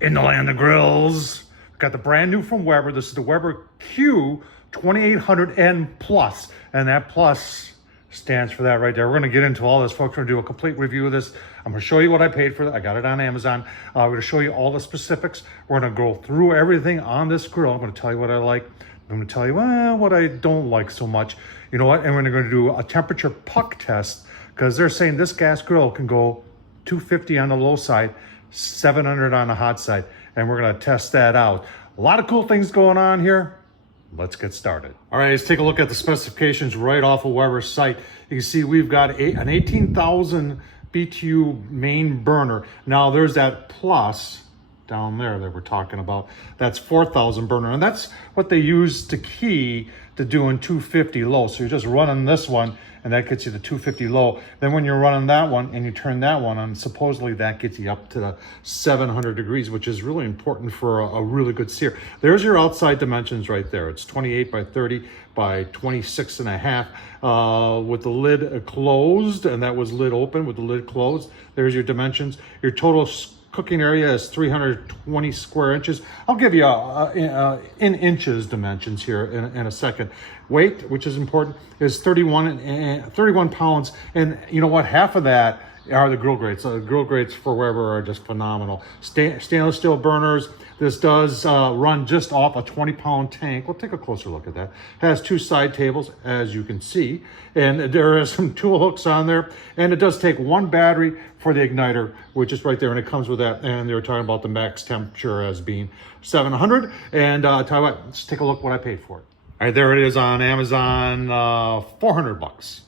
In the land of grills, we've got the brand new from Weber. This is the Weber Q 2800N Plus, and that plus stands for that right there. We're going to get into all this, folks. We're going to do a complete review of this. I'm going to show you what I paid for it. I got it on Amazon. We're going to show you all the specifics. We're going to go through everything on this grill. I'm going to tell you what I like. I'm going to tell you what I don't like so much. You know what? And we're going to do a temperature puck test, because they're saying this gas grill can go 250 on the low side, 700 on the hot side, and we're going to test that out. A lot of cool things going on here. Let's get started. All right, let's take a look at the specifications right off of Weber's site. You can see we've got an 18,000 BTU main burner. Now there's that plus down there that we're talking about. That's 4,000 burner, and that's what they use to key to doing 250 low. So you're just running this one, and that gets you to 250 low. Then when you're running that one and you turn that one on, supposedly that gets you up to the 700 degrees, which is really important for a really good sear. There's your outside dimensions right there. It's 28 by 30 by 26 and a half with the lid closed, and that was lid open with the lid closed. There's your dimensions. Your total cooking area is 320 square inches. I'll give you in inches dimensions here in a second. Weight, which is important, is 31 pounds. And you know what? Half of that are the grill grates. The grill grates for Weber are just phenomenal. Stainless steel burners. This does run just off a 20-pound tank. We'll take a closer look at that. It has two side tables, as you can see, and there are some tool hooks on there. And it does take one battery for the igniter, which is right there, and it comes with that. And they were talking about the max temperature as being 700. And tell you what, let's take a look what I paid for it. All right, there it is on Amazon, 400 bucks.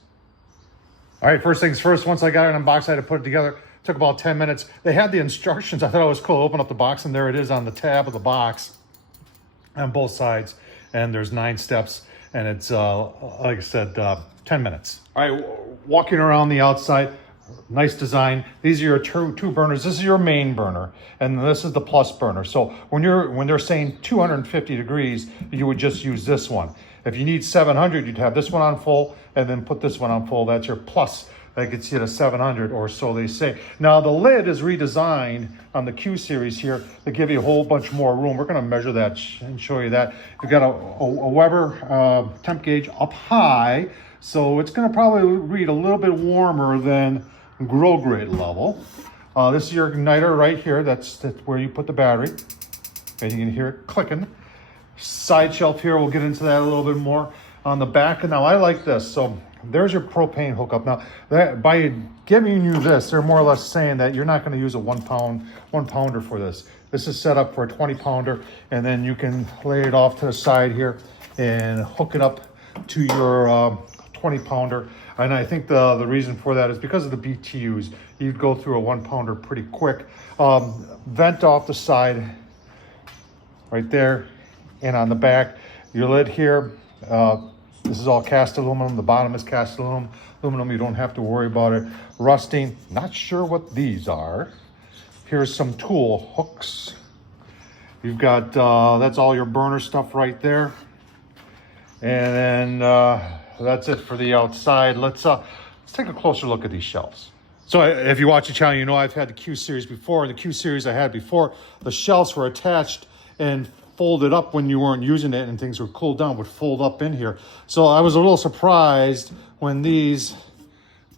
All right, first things first, once I got it unboxed, I had to put it together. It took about 10 minutes. They had the instructions. I thought it was cool. Open up the box, and there it is on the tab of the box on both sides. And there's 9 steps, and it's, like I said, 10 minutes. All right, walking around the outside, nice design. These are your two burners. This is your main burner, and this is the plus burner. So when they're saying 250 degrees, you would just use this one. If you need 700, you'd have this one on full and then put this one on full. That's your plus. That gets you to 700, or so they say. Now the lid is redesigned on the Q series here to give you a whole bunch more room. We're going to measure that and show you that. You've got a Weber temp gauge up high, so it's going to probably read a little bit warmer than grill grate level. This is your igniter right here. That's where you put the battery, and you can hear it clicking. Side shelf here, we'll get into that a little bit more on the back. And now I like this. So there's your propane hookup. Now by giving you this, they're more or less saying that you're not going to use a one pounder for this. This is set up for a 20 pounder, and then you can lay it off to the side here and hook it up to your 20 pounder. And I think the reason for that is because of the BTUs. You'd go through a 1 pounder pretty quick. Vent off the side right there, and on the back, your lid here. This is all cast aluminum. The bottom is cast aluminum. You don't have to worry about it rusting. Not sure what these are. Here's some tool hooks. You've got, that's all your burner stuff right there. And then that's it for the outside. Let's take a closer look at these shelves. So if you watch the channel, you know I've had the Q series before. The Q series I had before, the shelves were attached and folded up when you weren't using it, and things were cooled down, would fold up in here. So I was a little surprised when these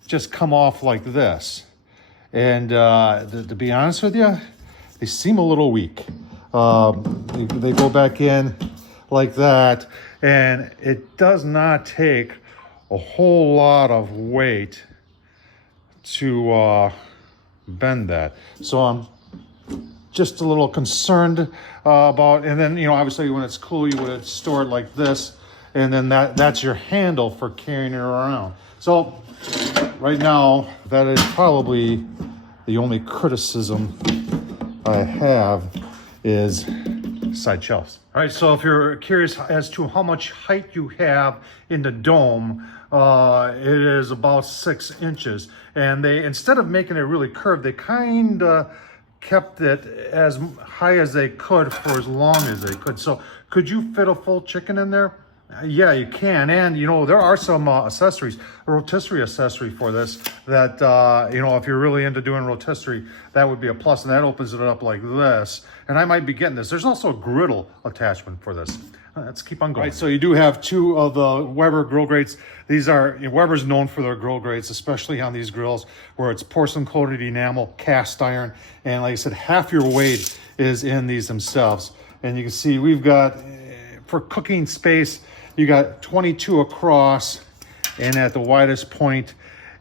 just come off like this. And to be honest with you, they seem a little weak. They go back in like that, and it does not take a whole lot of weight to bend that. So I'm just a little concerned about, and then, you know, obviously when it's cool, you would store it like this, and then that's your handle for carrying it around. So right now, that is probably the only criticism I have is side shelves. All right, so if you're curious as to how much height you have in the dome, it is about 6 inches. And they, instead of making it really curved, they kind of kept it as high as they could for as long as they could. So could you fit a full chicken in there? Yeah, you can. And, you know, there are some accessories, a rotisserie accessory for this that, you know, if you're really into doing rotisserie, that would be a plus. And that opens it up like this. And I might be getting this. There's also a griddle attachment for this. Let's keep on going. Right, so you do have two of the Weber grill grates. These are, you know, Weber's known for their grill grates, especially on these grills where it's porcelain coated enamel, cast iron. And like I said, half your weight is in these themselves. And you can see we've got, for cooking space, you got 22 across, and at the widest point,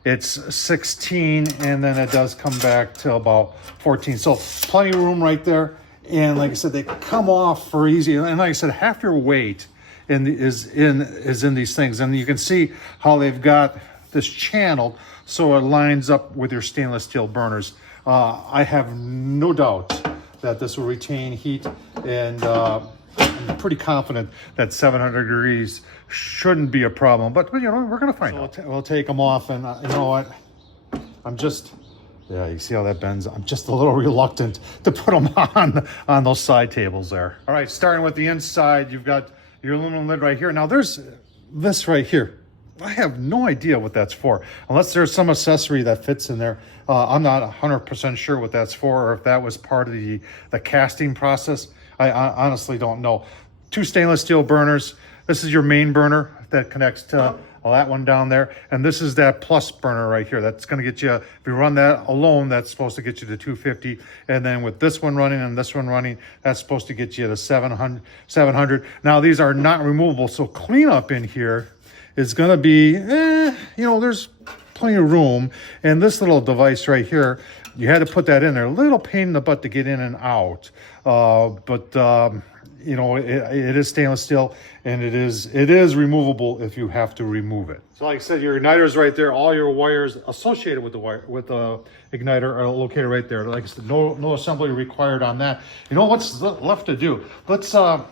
it's 16, and then it does come back to about 14. So plenty of room right there. And like I said, they come off for easy. And like I said, half your weight is in these things. And you can see how they've got this channeled so it lines up with your stainless steel burners. I have no doubt that this will retain heat, and I'm pretty confident that 700 degrees shouldn't be a problem. But you know, we're gonna find out. We'll take them off, and you know what? Yeah, you see how that bends? I'm just a little reluctant to put them on those side tables there. All right, starting with the inside, you've got your aluminum lid right here. Now there's this right here. I have no idea what that's for, unless there's some accessory that fits in there. I'm not 100% sure what that's for, or if that was part of the casting process. I honestly don't know. Two stainless steel burners. This is your main burner that connects to that one down there. And this is that plus burner right here. That's going to get you, if you run that alone, that's supposed to get you to 250. And then with this one running and this one running, that's supposed to get you to 700. Now these are not removable. So cleanup in here is going to be, you know, there's plenty of room. And this little device right here, you had to put that in there. A little pain in the butt to get in and out. You know, it is stainless steel, and it is removable if you have to remove it. So like I said, your igniter's right there. All your wires associated with the igniter are located right there. Like I said, no assembly required on that. You know what's left to do? Let's hook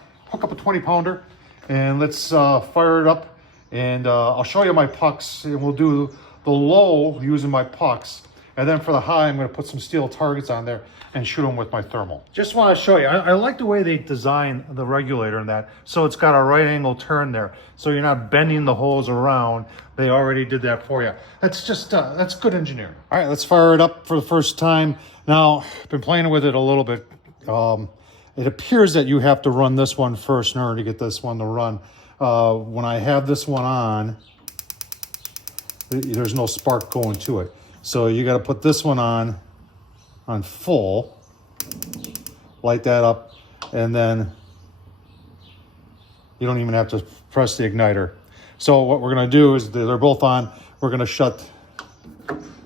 up a 20-pounder, and let's fire it up. And I'll show you my pucks, and we'll do the low using my pucks. And then for the high, I'm going to put some steel targets on there and shoot them with my thermal. Just want to show you, I like the way they design the regulator in that. So it's got a right angle turn there. So you're not bending the hose around. They already did that for you. That's just, that's good engineering. All right, let's fire it up for the first time. Now, I've been playing with it a little bit. It appears that you have to run this one first in order to get this one to run. When I have this one on, there's no spark going to it. So you got to put this one on full, light that up, and then you don't even have to press the igniter. So what we're going to do is they're both on. We're going to shut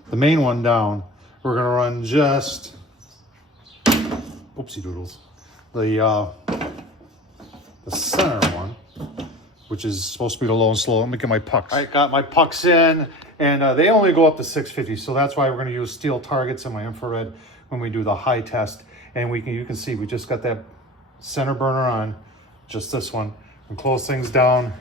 the main one down. We're going to run just, oopsie doodles, the center one, which is supposed to be the low and slow. Let me get my pucks. All right, got my pucks in, and they only go up to 650. So that's why we're going to use steel targets in my infrared when we do the high test. And you can see we just got that center burner on, just this one, and close things down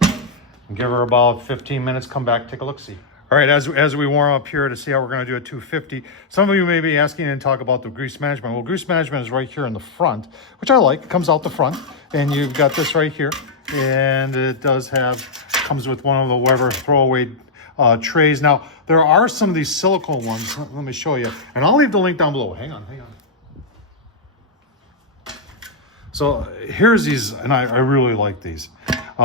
and give her about 15 minutes, come back, take a look-see. All right, as we warm up here to see how we're going to do at 250, some of you may be asking and talk about the grease management. Well, grease management is right here in the front, which I like. It comes out the front, and you've got this right here, and it comes with one of the Weber throwaway trays. Now, there are some of these silicone ones. Let me show you, and I'll leave the link down below. Hang on. So here's these, and I really like these.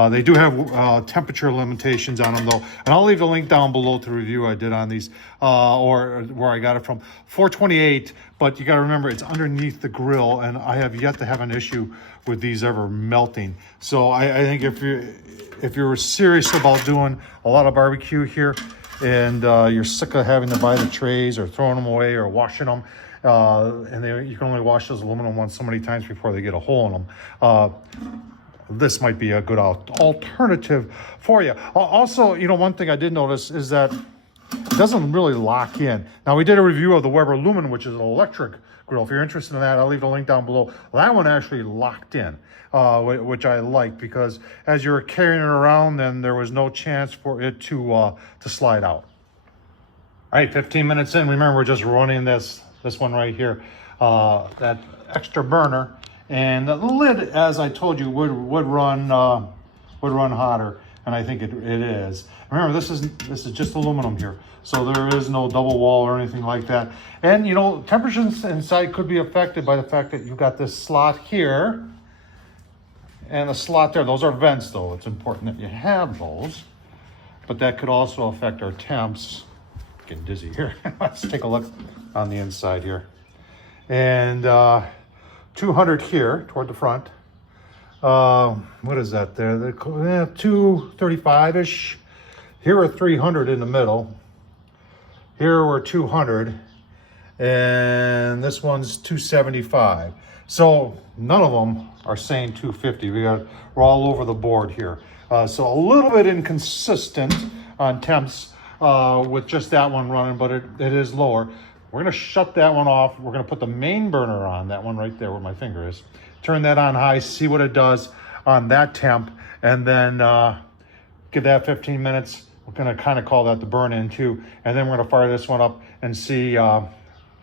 They do have temperature limitations on them though, and I'll leave a link down below to the review I did on these, or where I got it from. 428, but you got to remember it's underneath the grill, and I have yet to have an issue with these ever melting. So I think if you're serious about doing a lot of barbecue here, and you're sick of having to buy the trays or throwing them away or washing them, and you can only wash those aluminum ones so many times before they get a hole in them. This might be a good alternative for you. Also, you know, one thing I did notice is that it doesn't really lock in. Now, we did a review of the Weber Lumen, which is an electric grill. If you're interested in that, I'll leave the link down below. Well, that one actually locked in, which I like, because as you were carrying it around, then there was no chance for it to slide out. All right, 15 minutes in. Remember, we're just running this one right here, that extra burner. And the lid, as I told you, would run would run hotter, and I think it is. Remember, this is just aluminum here, so there is no double wall or anything like that. And you know, temperatures inside could be affected by the fact that you've got this slot here and the slot there. Those are vents, though. It's important that you have those, but that could also affect our temps. Getting dizzy here. Let's take a look on the inside here. And 200 here toward the front. What is that there? 235-ish. Here are 300 in the middle. Here we're 200. And this one's 275. So none of them are saying 250. We're all over the board here. So a little bit inconsistent on temps with just that one running, but it is lower. We're gonna shut that one off. We're gonna put the main burner on, that one right there where my finger is. Turn that on high, see what it does on that temp, and then give that 15 minutes. We're gonna kind of call that the burn in too. And then we're gonna fire this one up and see how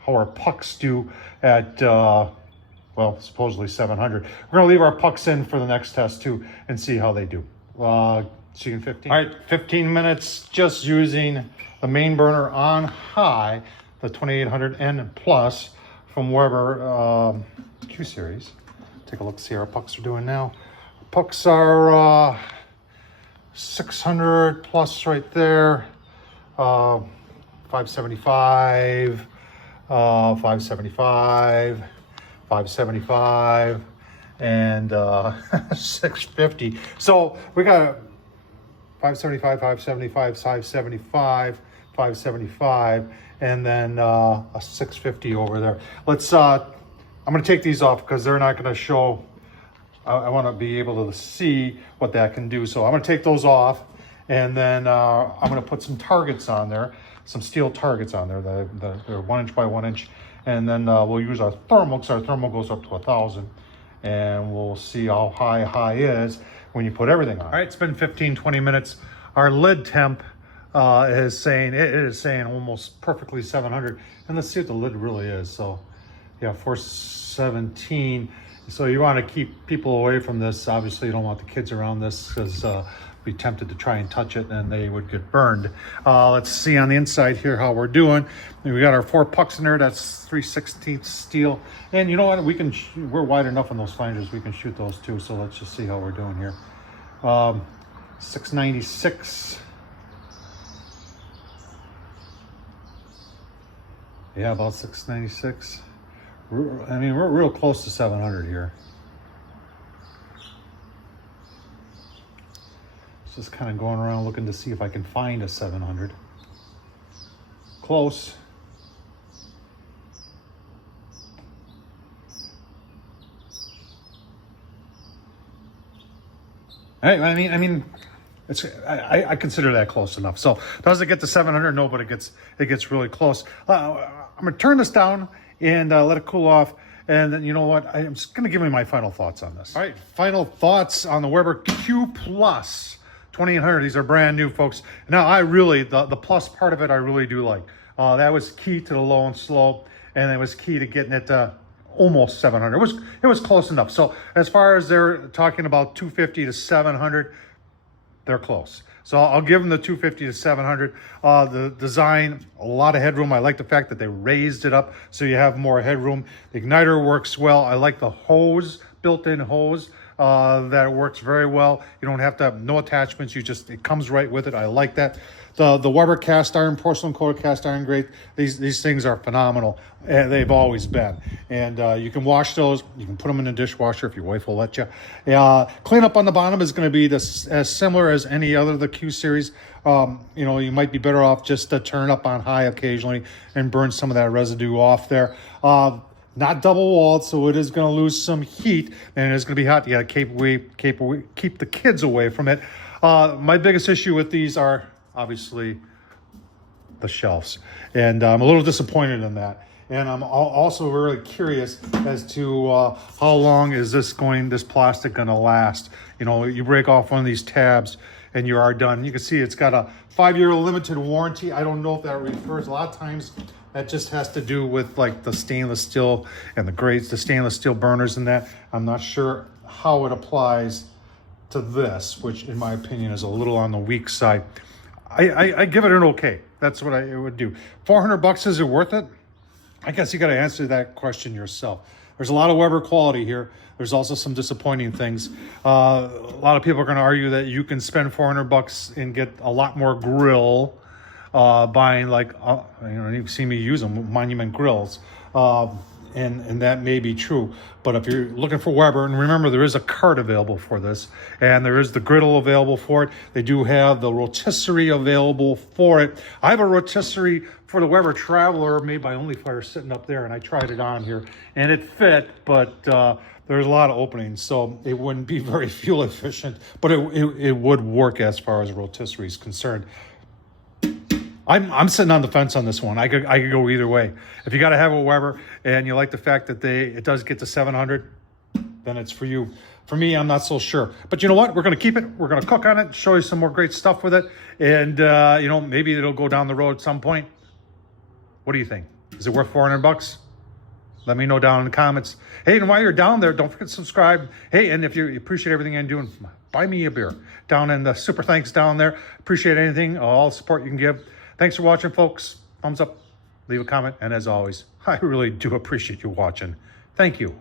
our pucks do at, well, supposedly 700. We're gonna leave our pucks in for the next test too and see how they do. See you in 15. All right, 15 minutes just using the main burner on high, the 2800N plus from Weber Q series. Take a look, see how our pucks are doing now. Pucks are 600 plus right there, 575, 575, 575, and 650. So we got 575, 575, 575, 575, and then a 650 over there. Let's, I'm gonna take these off because they're not gonna show. I wanna be able to see what that can do. So I'm gonna take those off, and then I'm gonna put some targets on there, some steel targets on there. They're 1 inch by 1 inch. And then we'll use our thermal, because our thermal goes up to 1,000. And we'll see how high is when you put everything on. All right, it's been 15, 20 minutes. Our lid temp is saying, it is saying almost perfectly 700. And let's see what the lid really is. So yeah, 417. So you want to keep people away from this. Obviously you don't want the kids around this because be tempted to try and touch it and they would get burned. Let's see on the inside here how we're doing. And we got our 4 pucks in there. That's 3/16 steel. And you know what? We're wide enough on those flanges. We can shoot those too. So let's just see how we're doing here. 696. Yeah, about 696. I mean, we're real close to 700 here. Just kind of going around looking to see if I can find a 700. Close. I mean, it's I consider that close enough. So does it get to 700? No, but it gets really close. I'm gonna turn this down and let it cool off. And then you know what? I'm just gonna give me my final thoughts on this. All right, final thoughts on the Weber Q Plus 2800. These are brand new, folks. Now I really, the plus part of it I really do like. That was key to the low and slow, and it was key to getting it to almost 700. It was close enough. So as far as they're talking about 250 to 700, they're close. So I'll give them the 250 to 700. The design, a lot of headroom. I like the fact that they raised it up so you have more headroom. The igniter works well. I like the hose, built-in hose. That works very well. You don't have to have no attachments. It comes right with it. I like that. The Weber cast iron, porcelain coated cast iron grate, these things are phenomenal. They've always been. And you can wash those. You can put them in the dishwasher if your wife will let you. Cleanup on the bottom is going to be as similar as any other of the Q series. You know, you might be better off just to turn up on high occasionally and burn some of that residue off there. Not double walled, so it is going to lose some heat, and it's going to be hot. You got to keep the kids away from it. My biggest issue with these are obviously the shelves, and I'm a little disappointed in that. And I'm also really curious as to how long is this plastic going to last? You know, you break off one of these tabs and you are done. You can see it's got a 5-year limited warranty. I don't know if that refers. A lot of times that just has to do with like the stainless steel and the Grates, the stainless steel burners and that. I'm not sure how it applies to this, which in my opinion is a little on the weak side, I give it an okay. That's what I would do. $400, is it worth it? I guess you got to answer that question yourself. There's a lot of Weber quality here. There's also some disappointing things. A lot of people are going to argue that you can spend $400 and get a lot more grill buying, like, you've seen me use them, Monument grills. And that may be true. But if you're looking for Weber, and remember, there is a cart available for this, and there is the griddle available for it. They do have the rotisserie available for it. I have a rotisserie for the Weber Traveler made by Only Fire sitting up there, and I tried it on here, and it fit, but there's a lot of openings, so it wouldn't be very fuel efficient, but it would work as far as rotisserie is concerned. I'm sitting on the fence on this one. I could go either way. If you got to have a Weber and you like the fact that it does get to 700, then it's for you. For me, I'm not so sure. But you know what? We're going to keep it. We're going to cook on it, show you some more great stuff with it. And, maybe it'll go down the road at some point. What do you think? Is it worth $400? Let me know down in the comments. Hey, and while you're down there, don't forget to subscribe. Hey, and if you appreciate everything I'm doing, buy me a beer. Down in the super thanks down there. Appreciate anything, all the support you can give. Thanks for watching, folks. Thumbs up, leave a comment, and as always, I really do appreciate you watching. Thank you.